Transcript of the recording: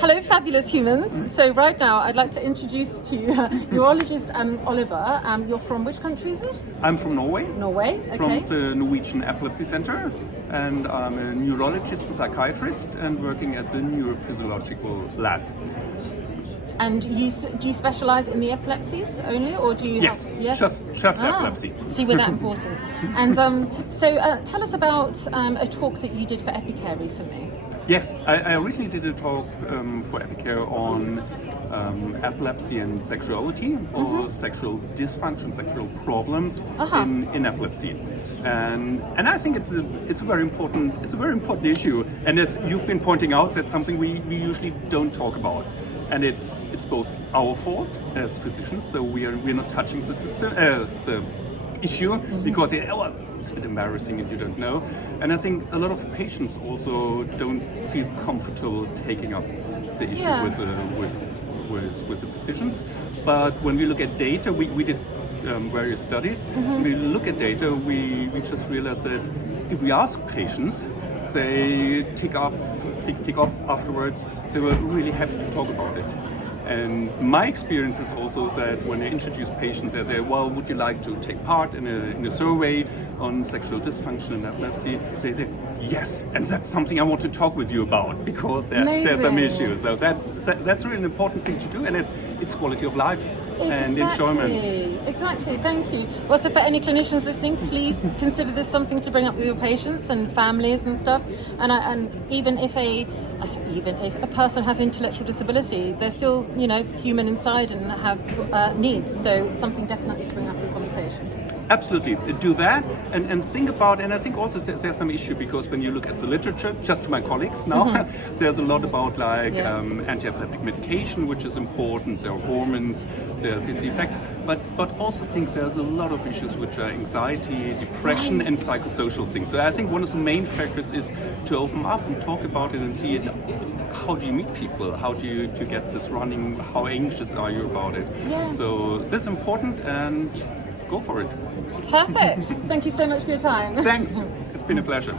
Hello, fabulous humans. So right now, I'd like to introduce to you neurologist Oliver. You're from which country is it? I'm from Norway. Norway, okay. From the Norwegian Epilepsy Center, and I'm a neurologist and psychiatrist and working at the neurophysiological lab. And do you specialise in the epilepsies only, or do you? Yes, just epilepsy. See, we're that important. And so tell us about a talk that you did for Epicare recently. Yes, I recently did a talk for Epicare on epilepsy and sexuality, or sexual dysfunction, sexual problems in epilepsy, and I think it's a very important issue. And as you've been pointing out, that's something we usually don't talk about. And it's both our fault as physicians, so we're not touching the system, the issue, because it's a bit embarrassing if you don't know. And I think a lot of patients also don't feel comfortable taking up the issue with the physicians. But when we look at data, we did various studies. When we look at data, we just realized that if we ask patients, they tick off afterwards. They were really happy to talk about it. And my experience is also that when I introduce patients, they say, well, would you like to take part in a survey on sexual dysfunction and epilepsy? They say, yes, and that's something I want to talk with you about, because there's some issues. So that's really an important thing to do, and it's quality of life and enjoyment. Exactly, thank you. Well, so for any clinicians listening, please consider this something to bring up with your patients and families and stuff. And even if a person has intellectual disability, they're still, human inside and have needs. So it's something definitely to bring up in the conversation. Absolutely, do that and think about, and I think also there's some issue, because when you look at the literature, just to my colleagues now, there's a lot about anti-epileptic medication, which is important, there are hormones, there's these effects, but also think there's a lot of issues which are anxiety, depression, and psychosocial things. So I think one of the main factors is to open up and talk about it and see it. How do you meet people? How do you get this running? How anxious are you about it? Yeah. So this is important, and go for it. Perfect. Thank you so much for your time. Thanks. It's been a pleasure.